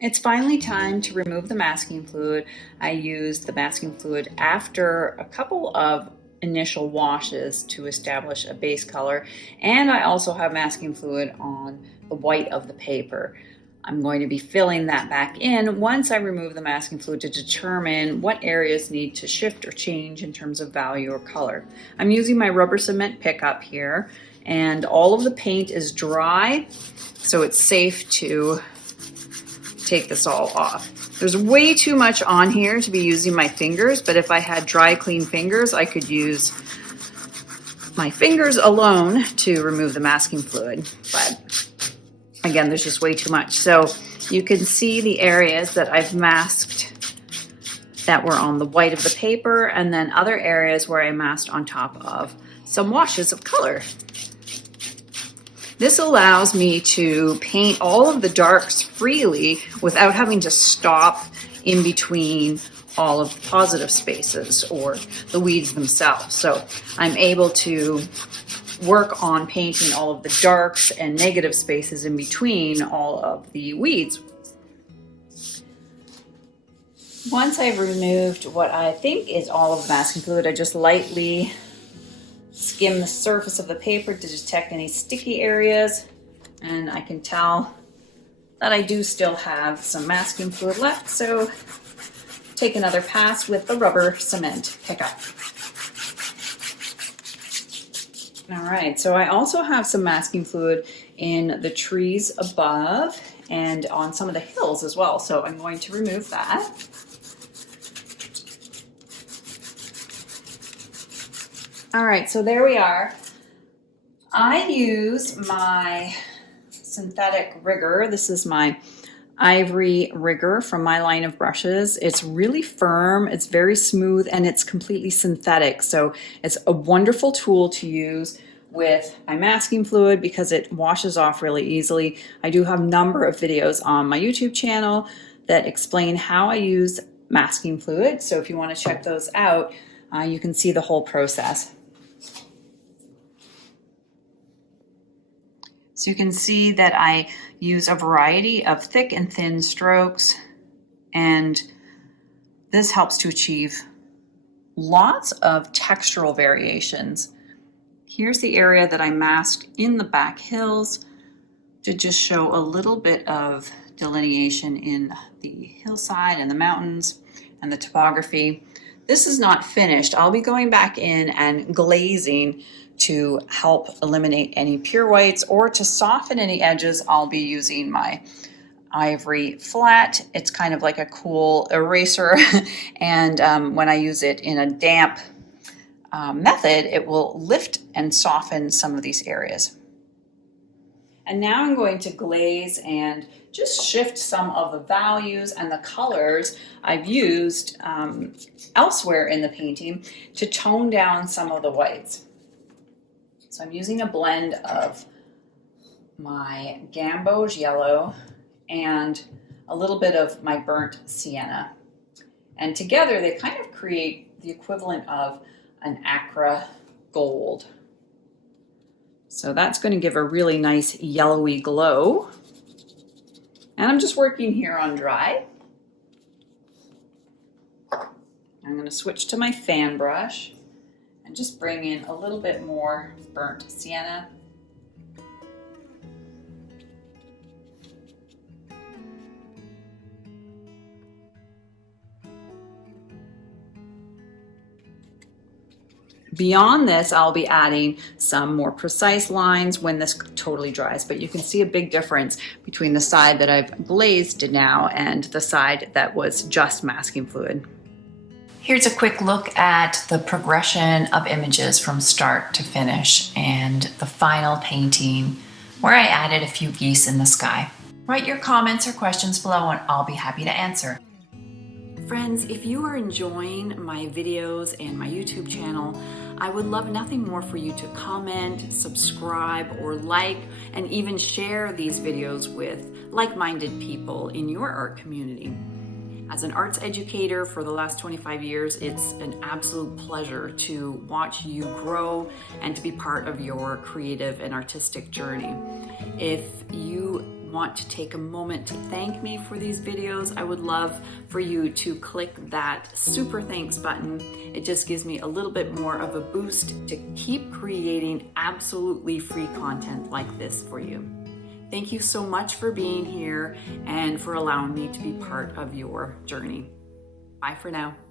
It's finally time to remove the masking fluid. I used the masking fluid after a couple of initial washes to establish a base color, and I also have masking fluid on the white of the paper. I'm going to be filling that back in once I remove the masking fluid to determine what areas need to shift or change in terms of value or color. I'm using my rubber cement pickup here, and all of the paint is dry, so it's safe to take this all off. There's way too much on here to be using my fingers, but if I had dry, clean fingers, I could use my fingers alone to remove the masking fluid. But again, there's just way too much. So you can see the areas that I've masked that were on the white of the paper, and then other areas where I masked on top of some washes of color. This allows me to paint all of the darks freely without having to stop in between all of the positive spaces or the weeds themselves. So I'm able to work on painting all of the darks and negative spaces in between all of the weeds. Once I've removed what I think is all of the masking fluid, I just lightly skim the surface of the paper to detect any sticky areas, and I can tell that I do still have some masking fluid left, so take another pass with the rubber cement pickup. All right, so I also have some masking fluid in the trees above and on some of the hills as well, so I'm going to remove that. All right, so there we are. I use my synthetic rigger. This is my ivory rigger from my line of brushes. It's really firm, it's very smooth, and it's completely synthetic. So it's a wonderful tool to use with my masking fluid because it washes off really easily. I do have a number of videos on my YouTube channel that explain how I use masking fluid. So if you want to check those out, you can see the whole process. So you can see that I use a variety of thick and thin strokes, and this helps to achieve lots of textural variations. Here's the area that I masked in the back hills to just show a little bit of delineation in the hillside and the mountains and the topography. This is not finished. I'll be going back in and glazing to help eliminate any pure whites, or to soften any edges. I'll be using my ivory flat. It's kind of like a cool eraser, and when I use it in a damp method, it will lift and soften some of these areas. And now I'm going to glaze and just shift some of the values and the colors I've used elsewhere in the painting to tone down some of the whites. So I'm using a blend of my gamboge yellow and a little bit of my burnt sienna. And together they kind of create the equivalent of an aqua gold. So that's going to give a really nice yellowy glow. And I'm just working here on dry. I'm going to switch to my fan brush and just bring in a little bit more burnt sienna. Beyond this, I'll be adding some more precise lines when this totally dries, but you can see a big difference between the side that I've glazed now and the side that was just masking fluid. Here's a quick look at the progression of images from start to finish and the final painting where I added a few geese in the sky. Write your comments or questions below and I'll be happy to answer. Friends, if you are enjoying my videos and my YouTube channel, I would love nothing more for you to comment, subscribe, or like, and even share these videos with like-minded people in your art community. As an arts educator for the last 25 years, it's an absolute pleasure to watch you grow and to be part of your creative and artistic journey. If you want to take a moment to thank me for these videos, I would love for you to click that super thanks button. It just gives me a little bit more of a boost to keep creating absolutely free content like this for you. Thank you so much for being here and for allowing me to be part of your journey. Bye for now.